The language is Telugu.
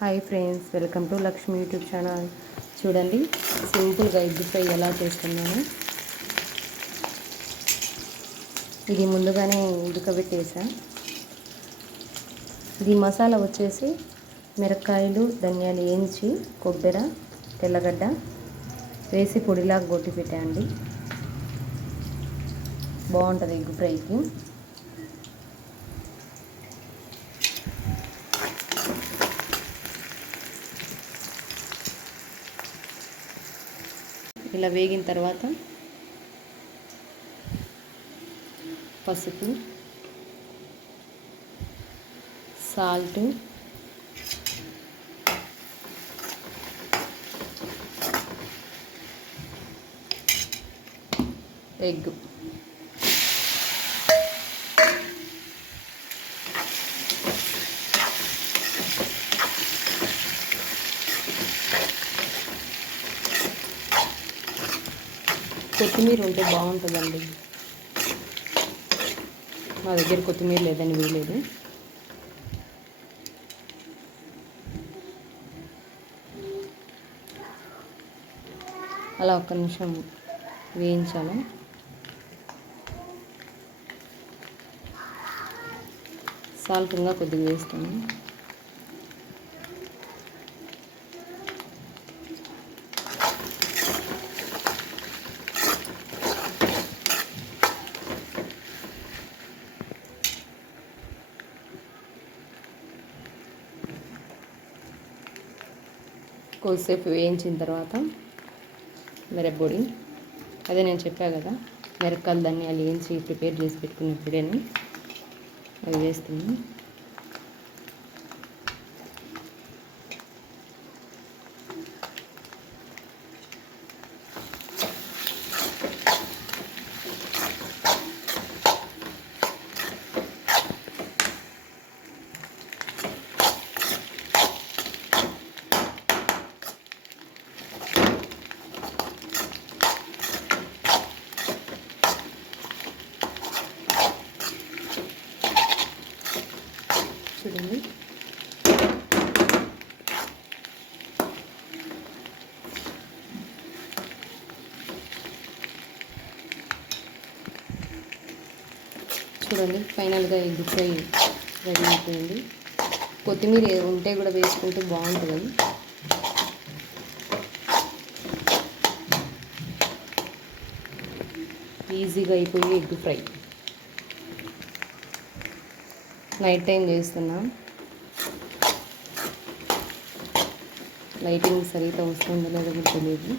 Hi friends welcome to Lakshmi YouTube channel. చూడండి సింపుల్గా ఎగ్ ఫ్రై ఎలా చేస్తున్నాను. ఇది ముందుగానే ఉడకబెట్టేసా. ఇది మసాలా వచ్చేసి మిరక్కాయలు ధనియాలు వేయించి కొబ్బరి తెల్లగడ్డ వేసి పొడిలాగా కొట్టి పెట్టండి బాగుంటుంది ఎగ్ ఫ్రైకి. ఇలా వేగిన తర్వాత పసుపు సాల్ట్ ఎగ్ కొత్తిమీర ఉంటే బాగుంటుందండి. మా దగ్గర కొత్తిమీర లేదని వీలేదు అలా ఒక్క నిమిషం వేయించాలి. సాల్ట్ ఇంకా కొద్దిగా వేస్తాను. కొద్దిసేపు వేయించిన తర్వాత మిరప్పొడి అదే నేను చెప్పా కదా మిరపకాయలు ధనియాలు వేయించి ప్రిపేర్ చేసి పెట్టుకున్నప్పుడేని అది వేస్తున్నాను. చూడండి. చూడండి ఫైనల్గా ఎగ్ ఫ్రై రెడీ అయిపోయింది. కొత్తిమీర ఉంటే కూడా వేసుకుంటే బాగుంటుంది. ఈజీగా అయిపోయి ఎగ్ ఫ్రై. నైట్ టైం చేస్తున్నాం. లైటింగ్ సరిగ్గా వస్తుందో లేదో కూడా తెలియదు.